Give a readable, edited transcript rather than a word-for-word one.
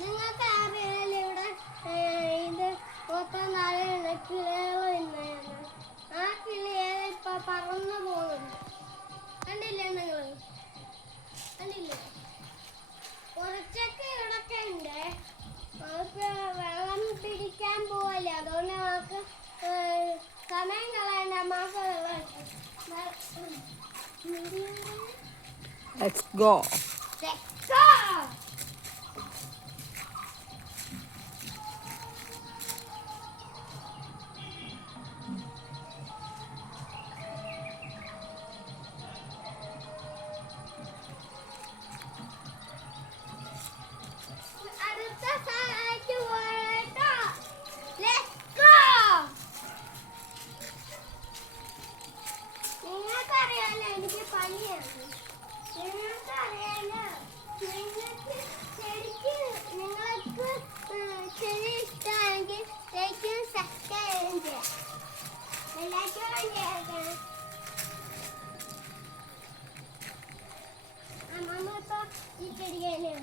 നിങ്ങൾക്ക് അറിയാലോ ഇവിടെ ഇത് മൊത്തം നാളെയുള്ള കിളികൾ ഇന്നാണ്. ആ കിളികൾ ഇപ്പൊ പറന്നു പോകുന്നുണ്ട്. കണ്ടില്ലേ നിങ്ങൾ? കണ്ടില്ലേ? കുറച്ചൊക്കെ ഇവിടൊക്കെ ഉണ്ട്. നമുക്ക് വെള്ളം പിടിക്കാൻ പോവല്ലേ, അതുകൊണ്ട് നമുക്ക് സമയം കളയണ്ട. നമുക്ക് Let's go. Let's go. അടുത്ത സ്ഥലത്ത് പോയിട്ട് Let's go. നിങ്ങൾക്കറിയാലോ എനിക്ക് പനിയാണ്. നിങ്ങൾക്കറിയാലോ നിങ്ങൾക്ക് ചെടി ഇഷ്ടമാണെങ്കിൽ ശരിക്കും സബ്സ്ക്രൈബ് ചെയ്യാം. എല്ലാവരും ചെയ്യണം. നമ്മളിപ്പോൾ ഈ ചെടികളെ